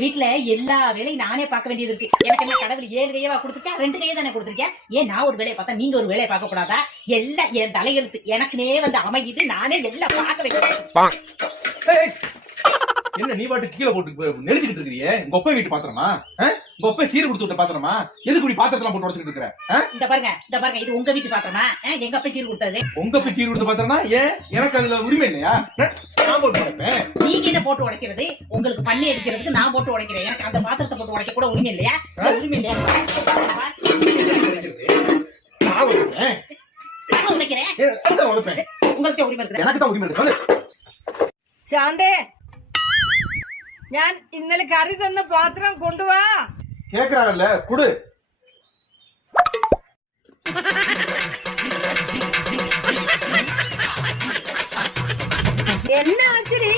வீட்டுல எல்லா வேலையும் நானே பார்க்க வேண்டியது இருக்கு. எனக்கு என்ன கடவுள் 7 கையவா கொடுத்துருக்கேன், 2 கையை தானே கொடுத்துருக்கேன். ஏன் நான் ஒரு வேலையை பார்த்தா நீங்க ஒரு வேலையை பார்க்க கூடாதா? எல்லாம் என் தலையெழுத்து எனக்குனே வந்து அமையுது. நானே எல்லாம் பார்க்க வேண்டியது. என்ன நீ பாட்டு கீழே போட்டு நெளிச்சுக்கிட்டு இருக்கிறியே? உங்க ஒப்பை வீட்டு பாத்திரமா? உங்க ஒப்பை சீர் கொடுத்து விட்ட பாத்திரமா? எதுக்கு இப்படி பாத்திரத்தெல்லாம் போட்டு உடச்சிட்டு இருக்கிற? இந்த பாருங்க இது உங்க வீட்டு பாத்திரமா? எங்க அப்பா சீர் கொடுத்தது. உங்க அப்பா சீர் கொடுத்த பாத்திரமா? ஏன் எனக்கு அதுல உரிமை இல்லையா? நான் போட்டு உடைப்பேன். நீங்க என்ன போட்டு உடைக்கிறது? உங்களுக்கு பண்ணி அடிக்கிறதுக்கு நான் போட்டு உடைக்கிறேன். எனக்கு அந்த பாத்திரத்தை போட்டு உடைக்க கூட உரிமை இல்லையா? உரிமை இல்லையா? நான் உடைப்பேன். உங்களுக்கு உரிமை இருக்கு. எனக்கு தான் உரிமை இருக்கு. ശാന്തേ, ഞാൻ ഇന്നലെ കറി തന്ന പാത്രം കൊണ്ടുവാ. കേക്കുறாங்கல்ல, குடு. என்ன ஆச்சுடி?